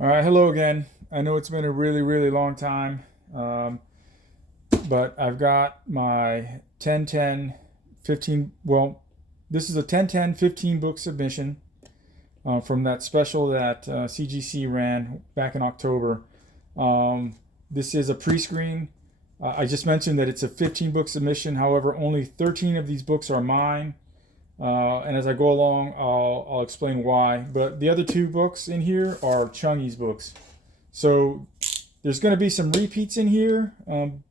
All right, hello again. I know it's been a really long time, but I've got my 10, 10, 15. Well, this is a 10, 10, 15 book submission from that special that CGC ran back in October. This is a pre-screen. I just mentioned that it's a 15 book submission. However, only 13 of these books are mine. And as I go along, I'll explain why. But the other two books in here are Chungie's books. So there's going to be some repeats in here,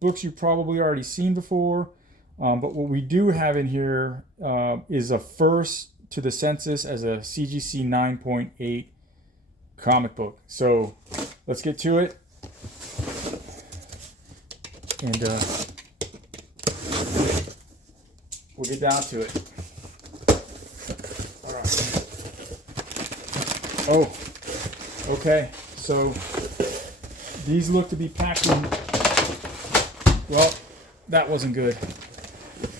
books you've probably already seen before. But what we do have in here is a first to the census as a CGC 9.8 comic book. So let's get to it. And we'll get down to it. Oh, okay. So these look to be packed in. Well, that wasn't good.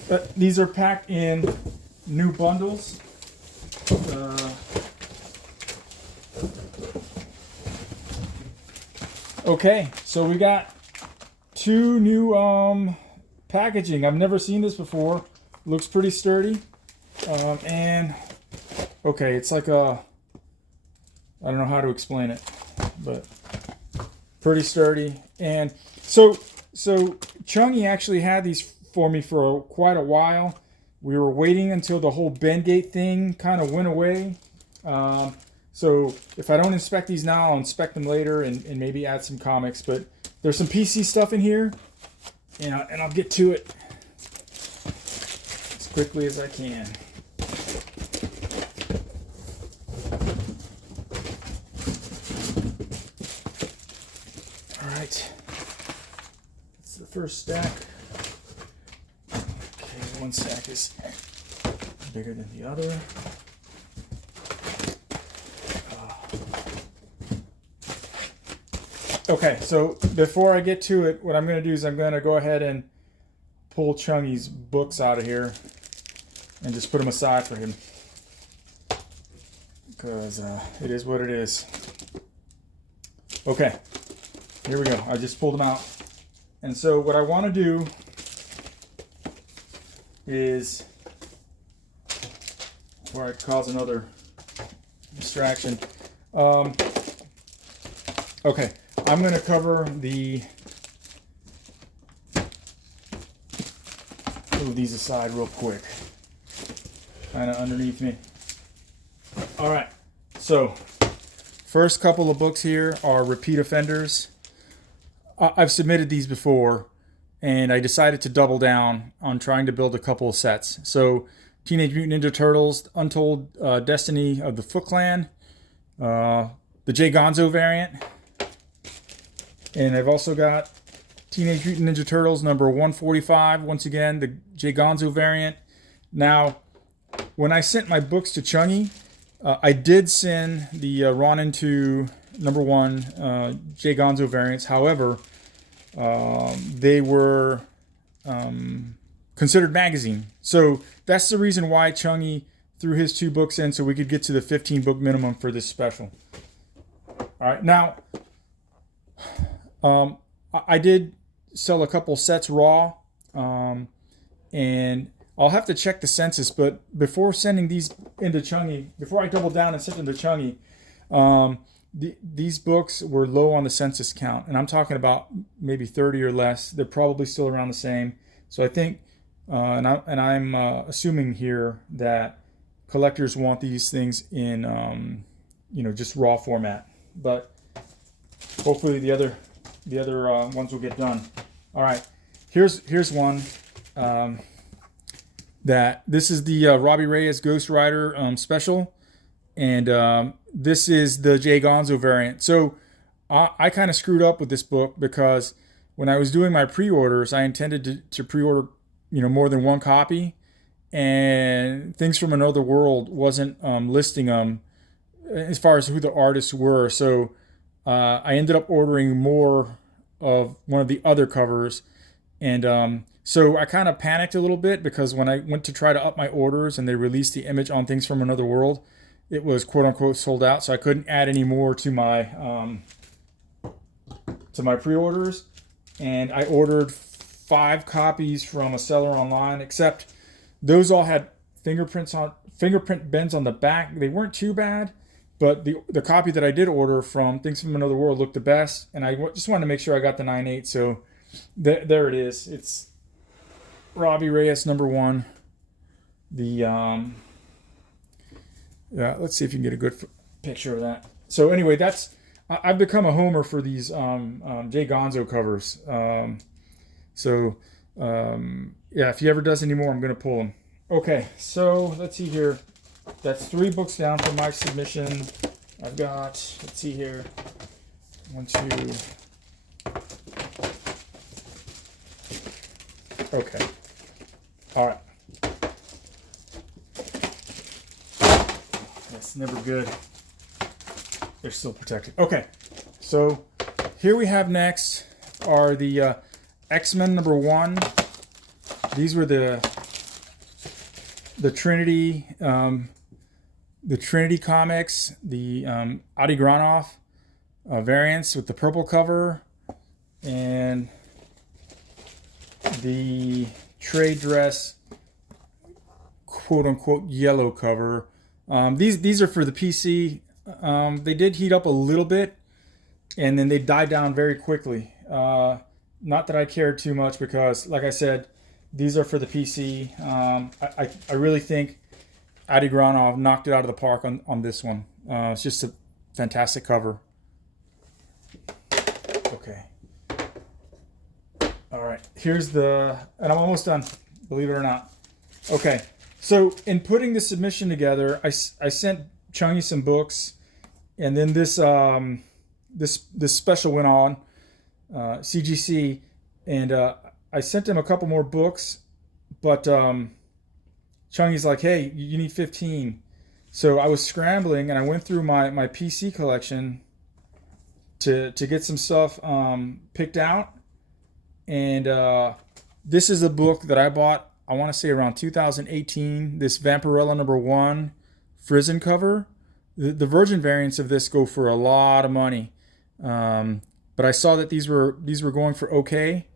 But these are packed in new bundles. Okay, so we got two new packaging. I've never seen this before. Looks pretty sturdy. And okay, it's like a, I don't know how to explain it, but pretty sturdy. And so Chungie actually had these for me for quite a while. We were waiting until the whole Bendgate thing kind of went away. So if I don't inspect these now, I'll inspect them later and maybe add some comics. But there's some PC stuff in here, and I'll get to it as quickly as I can. Alright, that's the first stack. Okay, one stack is bigger than the other. Okay, so before I get to it, what I'm going to do is I'm going to go ahead and pull Chungie's books out of here and just put them aside for him. Because it is what it is. Okay. Here we go. I just pulled them out. And so what I want to do is, before I cause another distraction, okay, I'm going to cover move these aside real quick, kind of underneath me. All right, so first couple of books here are repeat offenders. I've submitted these before, and I decided to double down on trying to build a couple of sets. So Teenage Mutant Ninja Turtles, Untold Destiny of the Foot Clan, the J. Gonzo variant, and I've also got Teenage Mutant Ninja Turtles number 145, once again, the J. Gonzo variant. Now, when I sent my books to Chungie, I did send the Ronin 2 number 1 J. Gonzo variants. However, they were considered magazine. So that's the reason why Chungie threw his 2 books in, so we could get to the 15 book minimum for this special. All right, now I did sell a couple sets raw, and I'll have to check the census, but before sending these into Chungie, before I double down and send them to Chungie, these books were low on the census count, and I'm talking about maybe 30 or less. They're probably still around the same. So I think, and I'm assuming here that collectors want these things in, just raw format. But hopefully the other ones will get done. All right, here's one. This is the Robbie Reyes Ghost Rider special, and this is the J. Gonzo variant. So I kind of screwed up with this book because when I was doing my pre-orders, I intended to pre-order more than one copy, and Things from Another World wasn't listing them as far as who the artists were. So I ended up ordering more of one of the other covers, and so I kind of panicked a little bit because when I went to try to up my orders and they released the image on Things from Another World, it was quote unquote sold out, so I couldn't add any more to my pre-orders. And I ordered 5 copies from a seller online, except those all had fingerprint bends on the back. They weren't too bad, but the copy that I did order from Things from Another World looked the best, and I just wanted to make sure I got the 9/8. So there it is. It's Robbie Reyes #1. The yeah, let's see if you can get a good picture of that. So anyway, I've become a homer for these Jay Gonzo covers. Yeah, if he ever does any more, I'm going to pull them. Okay, so let's see here. That's 3 books down from my submission. I've got, let's see here, 1, 2. Okay. All right. That's never good. They're still protected. Okay, so here we have next are the X-Men #1. These were the Trinity comics, the Adi Granoff variants with the purple cover, and the trade dress quote unquote yellow cover. These are for the PC. They did heat up a little bit, and then they died down very quickly. Not that I cared too much because, like I said, these are for the PC. I really think Adi Granov knocked it out of the park on this one. It's just a fantastic cover. Okay. All right. Here's and I'm almost done, believe it or not. Okay. So in putting the submission together, I sent Chungy some books, and then this special went on, CGC, and I sent him a couple more books, but Chungy's like, hey, you need 15. So I was scrambling, and I went through my PC collection to get some stuff picked out, and this is a book that I bought, I want to say around 2018, this Vampirella #1 Frizzen cover. The Virgin variants of this go for a lot of money, but I saw that these were going for okay,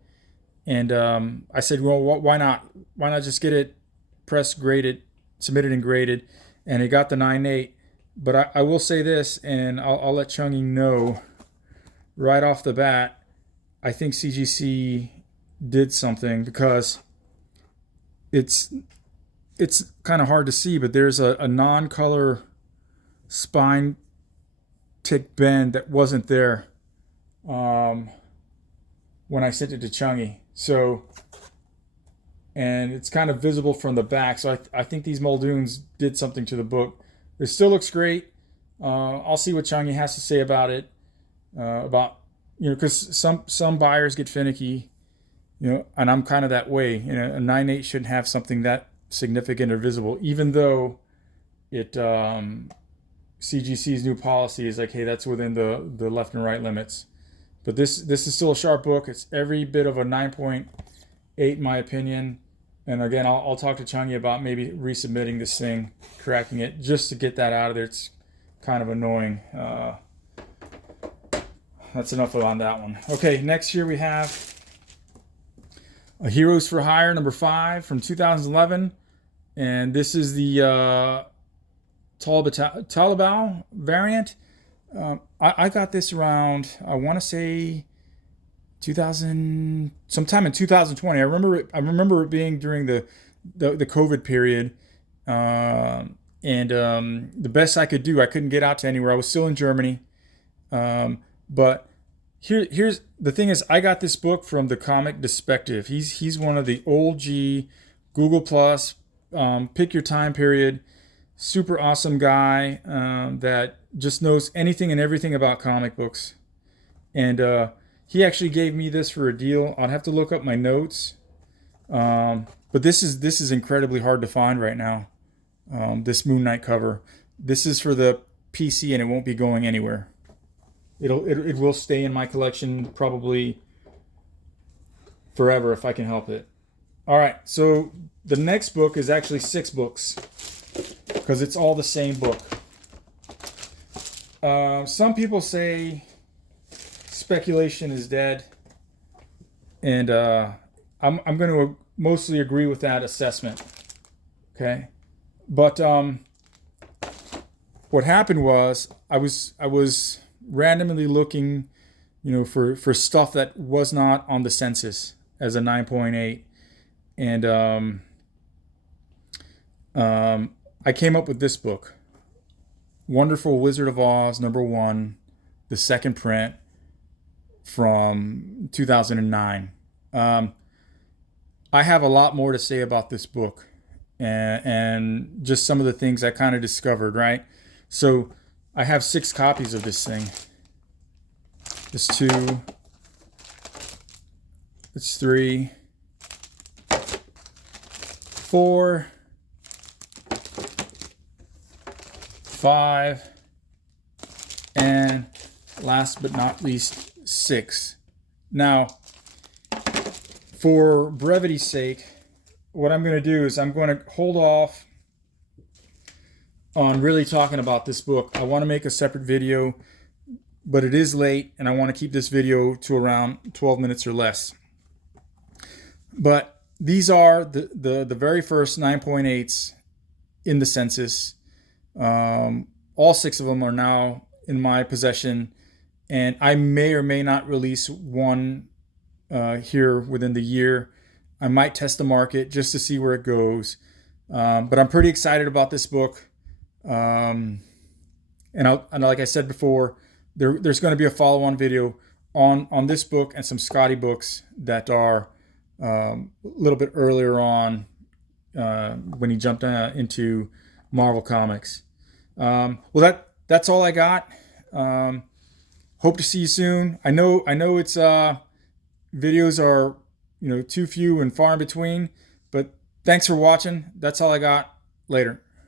and I said, well, why not? Why not just get it pressed, graded, submitted and graded, and it got the 9/8. But I will say this, and I'll let Chungy know right off the bat, I think CGC did something, because it's kind of hard to see, but there's a non-color spine tick bend that wasn't there when I sent it to Chungy. So, and it's kind of visible from the back. So I think these Muldoons did something to the book. It still looks great. I'll see what Chungy has to say about it. Because some buyers get finicky, and I'm kind of that way. A 9/8 shouldn't have something that significant or visible, even though it CGC's new policy is like, hey, that's within the left and right limits. But this is still a sharp book. It's every bit of a 9.8 in my opinion. And again, I'll talk to Chungy about maybe resubmitting this thing, cracking it, just to get that out of there. It's kind of annoying. That's enough on that one. Okay, next here we have a Heroes for Hire #5 from 2011. And this is the Talibao variant. I got this around, I want to say, sometime in 2020. I remember it being during the COVID period, and the best I could do, I couldn't get out to anywhere. I was still in Germany, but here's the thing: is I got this book from the Comic Perspective. He's one of the old Google Plus, pick your time period, super awesome guy that just knows anything and everything about comic books, and he actually gave me this for a deal. I'd have to look up my notes, but this is incredibly hard to find right now. This Moon Knight cover. This is for the PC, and it won't be going anywhere. It will stay in my collection probably forever if I can help it. All right, so the next book is actually 6 books because it's all the same book. Some people say speculation is dead, and I'm going to mostly agree with that assessment. Okay, but what happened was I was randomly looking, for stuff that was not on the census as a 9.8, and I came up with this book, Wonderful Wizard of Oz #1, the second print from 2009. I have a lot more to say about this book, and just some of the things I kind of discovered, right? So I have 6 copies of this thing. It's 2, it's 3, 4, 5, and last but not least, 6. Now, for brevity's sake, what I'm going to do is I'm going to hold off on really talking about this book. I want to make a separate video, but it is late, and I want to keep this video to around 12 minutes or less. But these are the very first 9.8s in the census. All 6 of them are now in my possession, and I may or may not release one here within the year. I might test the market just to see where it goes, but I'm pretty excited about this book. And like I said before, there's going to be a follow-on video on this book and some Skottie books that are a little bit earlier on when he jumped into Marvel Comics. Well, that's all I got. Hope to see you soon. I know it's videos are too few and far in between, but thanks for watching. That's all I got. Later.